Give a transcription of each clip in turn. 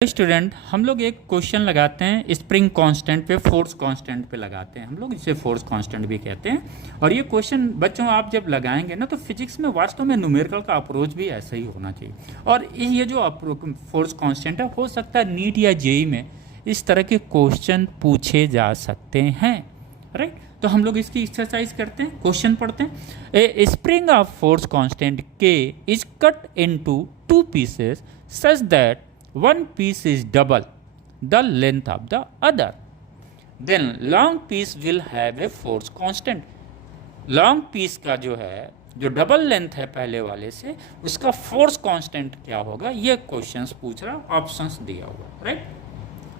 Student, हम लोग एक क्वेश्चन लगाते हैं स्प्रिंग कांस्टेंट पे, फोर्स कांस्टेंट पे लगाते हैं। हम लोग इसे फोर्स कांस्टेंट भी कहते हैं। और ये क्वेश्चन बच्चों आप जब लगाएंगे ना, तो फिजिक्स में वास्तव में न्यूमेरिकल का अप्रोच भी ऐसा ही होना चाहिए। और ये जो फोर्स कांस्टेंट है, हो सकता है नीट या जेई में इस तरह के क्वेश्चन पूछे जा सकते हैं, राइट। तो हम लोग इसकी एक्सरसाइज करते हैं, क्वेश्चन पढ़ते हैं। A spring of force constant K is cut into two pieces such that one piece is double the length of the other, then long piece will have a force constant. long piece का जो है, जो double length है पहले वाले से, उसका force constant क्या होगा, ये क्वेश्चंस पूछ रहा, ऑप्शंस दिया हुआ, राइट।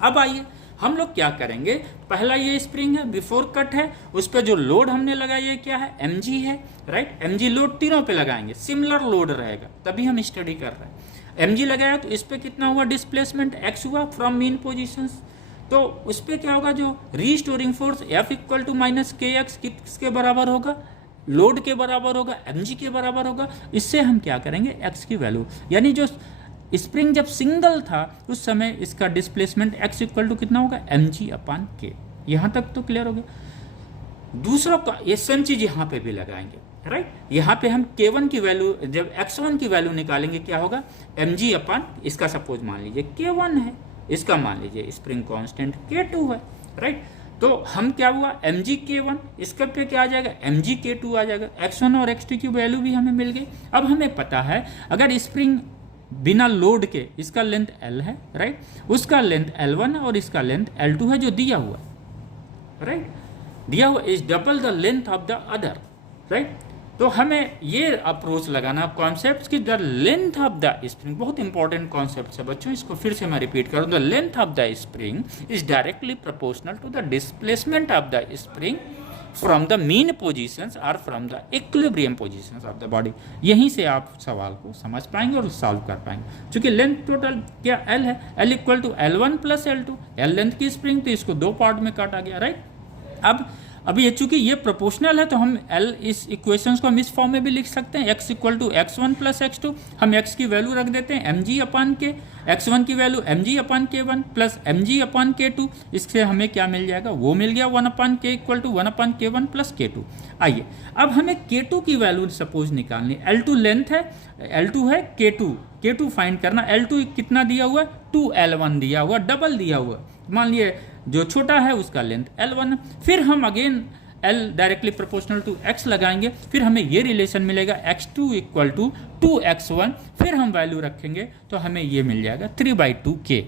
अब आइए हम लोग क्या करेंगे। पहला ये स्प्रिंग है, बिफोर कट है, उस पर जो लोड हमने लगाया क्या है, mg है, राइट। mg लोड तीनों पे लगाएंगे, सिमिलर लोड रहेगा, तभी हम स्टडी कर रहे हैं। mg लगाया तो इस पे कितना हुआ डिस्प्लेसमेंट, x हुआ फ्रॉम मीन पोजीशंस। तो उस पे क्या होगा, जो restoring force F equal to minus K X किसके बराबर होगा, लोड के बराबर होगा, mg के बराबर होगा। इससे हम क्या करेंगे, x की वैल्यू, यानी जो स्प्रिंग जब सिंगल था उस समय इसका डिस्प्लेसमेंट x इक्वल टू कितना होगा, mg अपान के। यहाँ तक तो क्लियर हो गया। दूसरा का ये सेम चीज यहाँ पे भी लगाएंगे, राइट। यहाँ पे हम k1 की वैल्यू, जब x1 की वैल्यू निकालेंगे क्या होगा, mg अपान, इसका सपोज मान लीजिए k1 है, इसका मान लीजिए स्प्रिंग कांस्टेंट k2 है, राइट। तो हम क्या हुआ, mg k1, इसका पे क्या आ जाएगा, mg k2 आ जाएगा। x1 और x2 की वैल्यू भी हमें मिल गई। अब हमें पता है अगर स्प्रिंग बिना लोड के, इसका लेंथ l है, राइट, उसका लेंथ l1 है और इसका लेंथ l2 है, जो दिया हुआ, राइट, दिया हुआ is double the length of the other, right. तो हमें ये अप्रोच लगाना कॉन्सेप्ट की, the length of the spring, बहुत इंपॉर्टेंट कॉन्सेप्ट है बच्चों, इसको फिर से मैं रिपीट करूँ। The length of the spring is directly proportional to the displacement of the spring from the mean positions और from the equilibrium positions of the body. यहीं से आप सवाल को समझ पाएंगे और सॉल्व कर पाएंगे। चूंकि लेंथ टोटल क्या l है, l equal to L1 plus L2, l length की स्प्रिंग, तो इसको दो पार्ट में काटा गया, राइट। अब ये चूंकि ये प्रोपोर्शनल है, तो हम L इस इक्वेशंस को हम इस फॉर्म में भी लिख सकते हैं, x equal to x1 plus x2। हम x की वैल्यू रख देते हैं mg अपान के, x1 की वैल्यू mg अपान k1 प्लस mg अपान k2। इससे हमें क्या मिल जाएगा, वो मिल गया 1 upon k equal to 1 upon k1 plus k2। आइए अब हमें k2 की वैल्यू सपोज निकालनी, L2 लेंथ है, L2 है k2 फाइंड करना। L2 कितना दिया हुआ है, 2L1 दिया हुआ, डबल दिया हुआ। मान लिए जो छोटा है उसका लेंथ L1, फिर हम again L directly proportional to x लगाएंगे, फिर हमें ये रिलेशन मिलेगा x2 इक्वल टू 2x1, फिर हम वैल्यू रखेंगे तो हमें ये मिल जाएगा 3/2k।